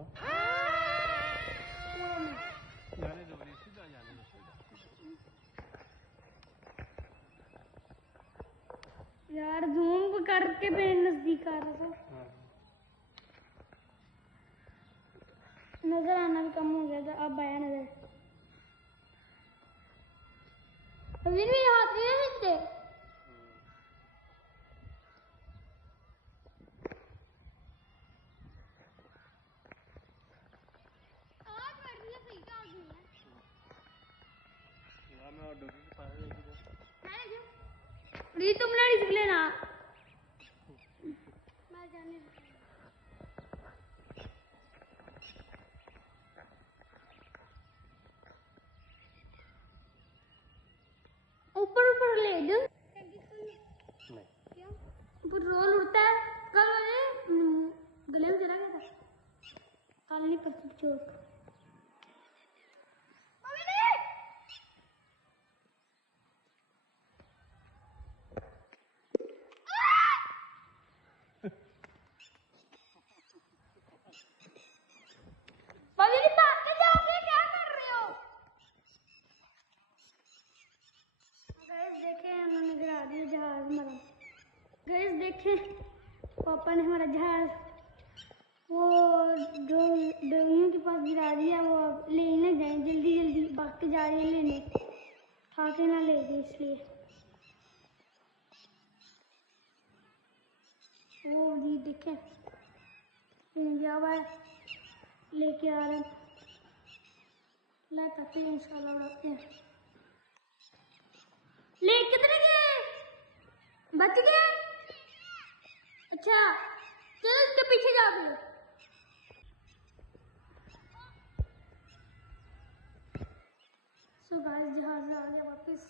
उसका। जाने दो, सीधा जाने दो, यार जूम करके मेरे नजदीक आ रहा था। नजर आना भी कम हो गया था, अब आया नजर। अभी भी हाथ नहीं दिखते। मैं डॉक्टर के पास लेके जाऊँ। तुम नहीं निकले ना। मैं जाने ऊपर ऊपर ले दो। क्यों? ऊपर रोल उड़ता है। कल गले में चला गया था। कल नहीं परसों चोट। गैस देखे पापा ने हमारा जहाज वो डोंगियों के पास गिरा दिया। वो अब लेने गए जल्दी जल्दी भाग के जा रही है लेने, खा के ना ले गए इसलिए। वो जी देखे जा हुआ है लेके आ रहे लाते हैं इंशाल्लाह। आते हैं ले कितने गए बच गए। अच्छा चलो इसके पीछे जाओ। सो गाइस जहाज आ गया वापस।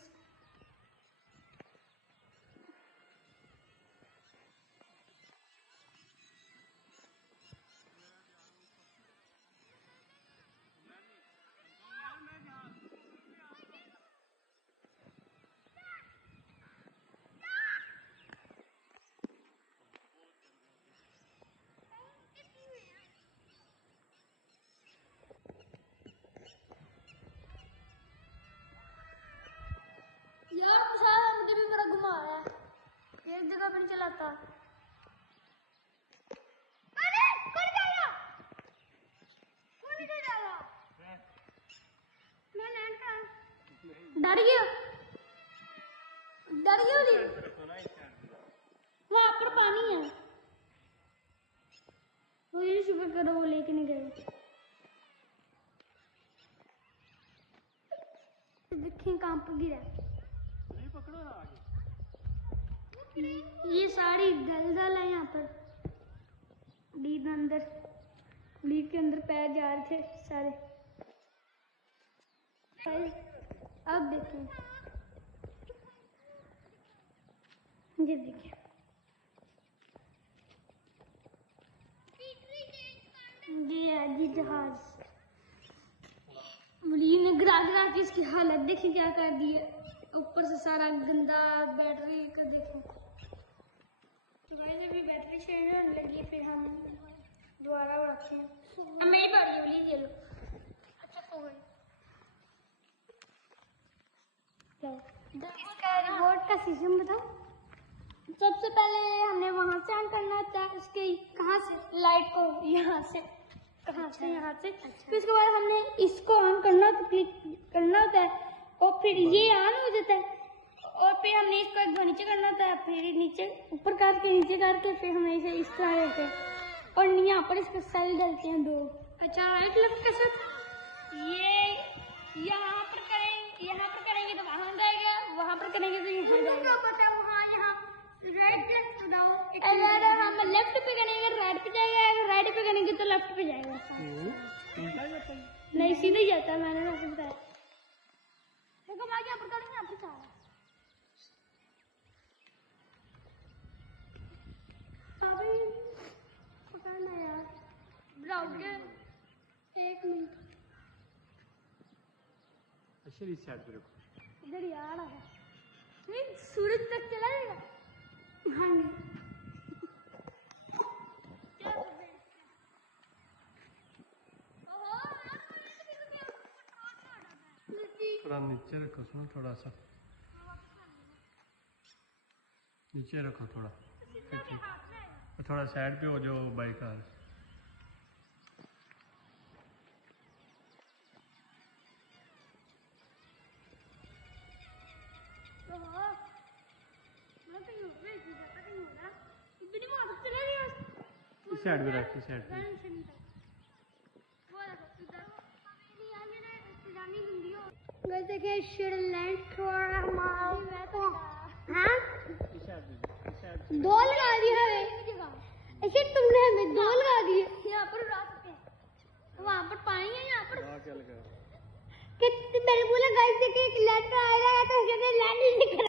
यार मुझे भी मेरा घुमा रहा है, एक जगह पे नहीं चलाता। डर गया वहाँ पर पानी है। वो ये शुक्र करो वो लेके नहीं गए। देखें कहाँ पर गिरा। पकड़ो ना आगे। ये सारी दलदल है यहाँ पर। डीप के अंदर पैर जा रहे थे सारे। अब देखें ये देखिए ये है जी जहाज। मुलीम ने गिरा गिरा के इसकी हालत देखी क्या कर दी है। ऊपर से सारा गंदा बैटरी का देखो। तो गाइस अभी बैटरी चेंज होने लगी है, फिर हम दोबारा रखते हैं। अब मेरी बारी है, ले लो। अच्छा सो गई। इसका रिमोट का सिस्टम बताओ। सबसे पहले हमने वहां से ऑन करना होता है उसके कहाँ से लाइट को, यहाँ से कहाँ से यहाँ से। फिर उसके बाद हमने इसको ऑन करना तो क्लिक करना होता है और फिर ये ऑन हो जाता है। और फिर हमने इसको एक बार नीचे करना होता है, फिर नीचे ऊपर करके नीचे करके फिर हमें इसे इस तरह रहते हैं। और यहाँ पर इसके सेल डलते हैं 2। अच्छा राइट लेफ्ट के साथ ये यहाँ पर करेंगे तो वहाँ जाएगा, वहाँ पर करेंगे तो यहाँ जाएगा। पता है वहाँ यहाँ राइट लेफ्ट बताओ। अगर हम लेफ्ट पे करेंगे राइट पे जाएगा, अगर राइट पे करेंगे तो लेफ्ट पे जाएगा। नहीं सीधे ही जाता है, मैंने आपको बताया। देखो मैं यहाँ पर करेंगे, यहाँ पर चाह पकड़ना यार ब्राउज़र 1 मिनट। अच्छा इस साइड पे रखो। इधर यार है नहीं सूरज तक चला जाएगा। हाँ थोड़ा नीचे रखो सुनो, थोड़ा सा नीचे रखो थोड़ा, फिर ठीक। थोड़ा साइड पे हो जो बाइक आ रही। इस साइड पे रख, इस साइड पे। देखिए शुडलैंड थोड़ा हाँ इस साइड पे, इस साइड पे। दो लगा दिया है ऐसे तुमने हमें दो लगा दिए। यहाँ पर उड़ा सकते हैं, वहाँ पर पानी है, यहाँ पर क्या लगा? कि मैंने बोला गाइस देखिए एक लैंड आया है तो लैंड ही नहीं